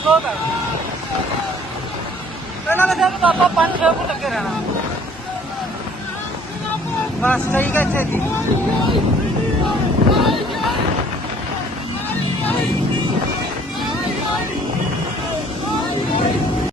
ਬਹੁਤ ਹੈ ਇਹਨਾਂ ਦੇ ਸਿਰ ਆਪਾਂ 5-6 ਫੁੱਟ ਲੱਗੇ ਰਹਿਣਾ ਬਸ ਠੀਕ ਹੈ ਇੱਥੇ ਜੀ